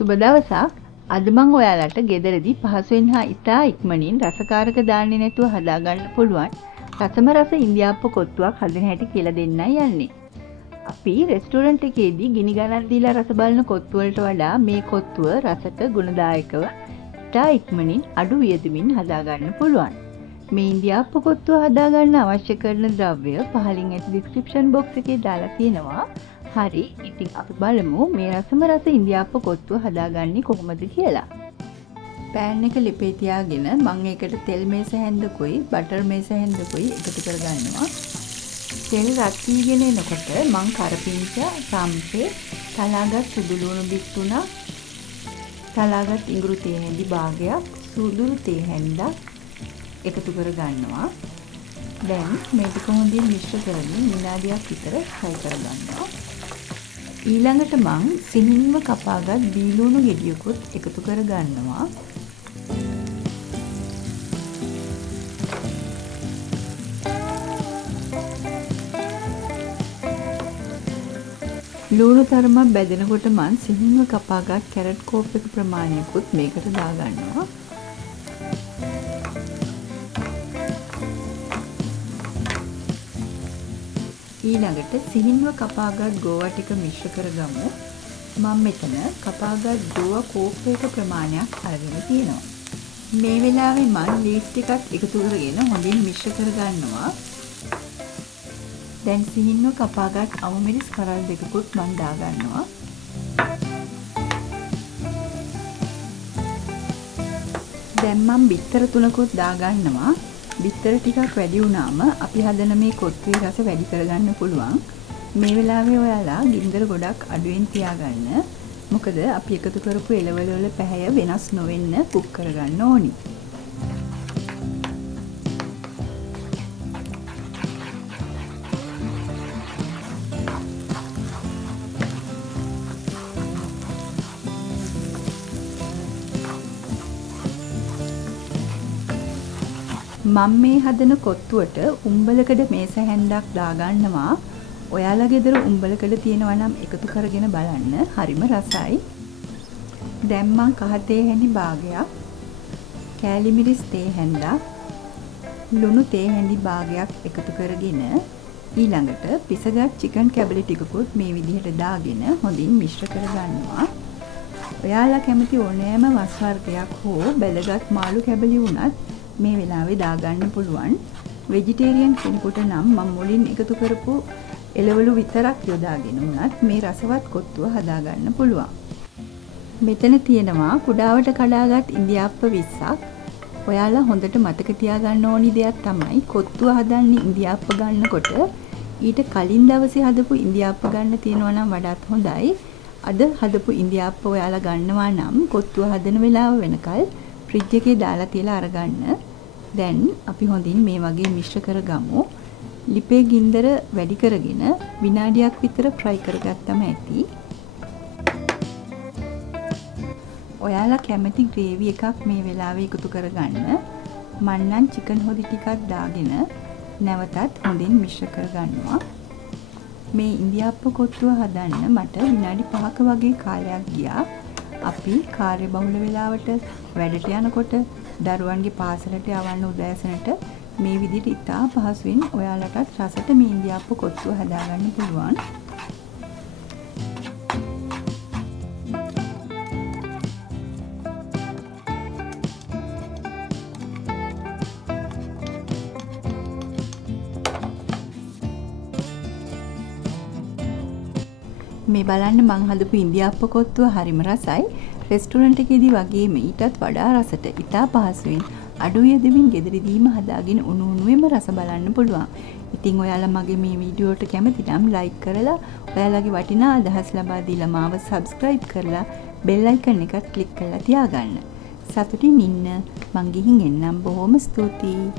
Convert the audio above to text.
සුබ දවසක්. අද මම ඔයාලට ගෙදරදී පහසුවෙන් හා ඉතා ඉක්මනින් රසකාරක දාන්නේ නැතුව හදාගන්න පුළුවන් රසම රස ඉන්දියාප්ප කොත්තුවක් හදන හැටි කියලා දෙන්නයි යන්නේ. අපි රෙස්ටෝරන්ට් එකේදී ගිනි ගණන් දීලා රස බලන කොත්තු වලට වඩා මේ කොත්තුව රසට ගුණදායකව ඉතා ඉක්මනින් අඩු වියදමින් හදාගන්න පුළුවන්. මේ ඉන්දියාප්ප කොත්තුව හදාගන්න අවශ්‍ය කරන ද්‍රව්‍ය පහලින් ඇති ඩිස්ක්‍රිප්ෂන් බොක්ස් එකේ දාලා තියෙනවා. හරි, ඉතින් අපි බලමු මේ රසම රස ඉන්දියාප්ප කොත්තුව හදාගන්නේ කොහොමද කියලා. පෑන් එක ලිපේ තියාගෙන මම ඒකට තෙල් මේස හැන්දකුයි බටර් මේස හැන්දකුයි එකතු කරගන්නවා. තෙල් රත් වීගෙන එනකොට මම කරපිංච, සම්පේ, තලාගත් සුදු ලුණු බිස් තුනක්, තලාගත් ඉඟුරු තේ හැඳි භාගයක්, සුදුළු තේ හැන්දක් එකතු කරගන්නවා. දැන් මේ ටික හොඳින් මිශ්‍ර කරගෙන විනාඩියක් විතර fry කරගන්නවා. ඊළඟට මං සිහින්ව කපාගත් බීලුණු ගෙඩියකුත් එකතු කරගන්නවා. ලුණු තරමක් බැදෙනකොට මං සිහින්ව කපාගත් කැරට් කෝප් එක ප්‍රමාණයකුත් මේකට දාගන්නවා. ඊළඟට සිහින්ව කපාගත් ගෝවා ටික මිශ්‍ර කරගමු. මම මෙතන කපාගත් ගෝවා කෝප් එක ප්‍රමාණයක් අරගෙන තියෙනවා. මේ වෙලාවේ මම ලීස් ටිකක් එකතු කරගෙන හොඳින් මිශ්‍ර කරගන්නවා. දැන් සිහින්ව කපාගත් අමු මිරිස් කරල් දෙකකුත් මම දාගන්නවා. දැන් මම බිත්තර තුනකුත් දාගන්නවා. බිත්තර ටිකක් වැඩි වුණාම අපි හදන මේ කොත්තුවේ රස වැඩි කරගන්න පුළුවන්. මේ වෙලාවේ ඔයාලා ගින්දර ගොඩක් අඩුවෙන් තියාගන්න. මොකද අපි එකතු කරපු එළවලු වල පැහැය වෙනස් නොවෙන්න කුක් කරගන්න ඕනි. මම මේ හදන කොත්තුවට උම්බලකඩ මේස හැන්දක් දාගන්නවා. ඔයාලා ගෙදර උම්බලකඩ තියෙනවා නම් එකතු කරගෙන බලන්න. හරිම රසයි. දැන් මං කහ තේ හැඳි භාගයක්, කෑලි මිරිස් තේ හැන්දක්, ලුණු තේ හැඳි භාගයක් එකතු කරගෙන ඊළඟට පිසගත් චිකන් කැබලි ටිකකුත් මේ විදිහට දාගෙන හොඳින් මිශ්‍ර කරගන්නවා. ඔයාලා කැමති ඕනෑම මස් වර්ගයක් හෝ බැලගත් මාළු කැබලි වුණත් මේ වෙලාවේ දාගන්න පුළුවන්. වෙජිටේරියන් කෙනෙකුට නම් මම මුලින් එකතු කරපු එළවලු විතරක් යොදාගෙන උනත් මේ රසවත් කොත්තුව හදාගන්න පුළුවන්. මෙතන තියෙනවා කුඩාවට කඩාගත් ඉන්දියාප්ප 20ක්. ඔයාලා හොඳට මතක තියාගන්න ඕනි දෙයක් තමයි කොත්තුව හදන්නේ ඉන්දියාප්ප ගන්නකොට ඊට කලින් දවසේ හදපු ඉන්දියාප්ප ගන්න තියෙනවා නම් වඩාත් හොඳයි. අද හදපු ඉන්දියාප්ප ඔයාලා ගන්නවා නම් කොත්තුව හදන වෙලාව වෙනකල් ෆ්‍රිජ් එකේ දාලා තියලා අරගන්න. දැන් අපි හොඳින් මේ වගේ මිශ්‍ර කරගමු. ලිපේ ගින්දර වැඩි කරගෙන විනාඩියක් විතර fry කරගත්තම ඇති. ඔයාලා කැමති ග්‍රේවි එකක් මේ වෙලාවේ එකතු කරගන්න. මම නම් චිකන් හොදි ටිකක් දාගෙන නැවතත් හොඳින් මිශ්‍ර කරගන්නවා. මේ ඉන්දියාප්ප කොත්තුව හදන්න මට විනාඩි 5ක වගේ කාලයක් ගියා. අපි කාර්යබහුල වෙලාවට වැඩට යනකොට දරුවන්ගේ පාසලට යවන්න උදෑසනට මේ විදිහට ඉතා පහසුවෙන් ඔයාලටත් රසට මේ ඉන්දියාප්ප කොත්තුව හදාගන්න පුළුවන්. මේ බලන්න මං හදපු ඉන්දියාප්ප කොත්තුව හරිම රසයි. රෙස්ටෝරන්ට් එකේදී වගේම ඊටත් වඩා රසට ඉතා පහසුවෙන් අඩු යදමින් ගෙදරදීම හදාගෙන උණු උණුවේම රස බලන්න පුළුවන්. ඉතින් ඔයාලා මගේ මේ වීඩියෝට කැමති නම් ලයික් කරලා ඔයාලගේ වටිනා අදහස් ලබා දීලා මාව සබ්ස්ක්‍රයිබ් කරලා බෙල් අයිකන් එකත් ක්ලික් කරලා තියාගන්න. සතුටින් ඉන්න. මං ගිහින් එන්නම්. බොහොම ස්තුතියි.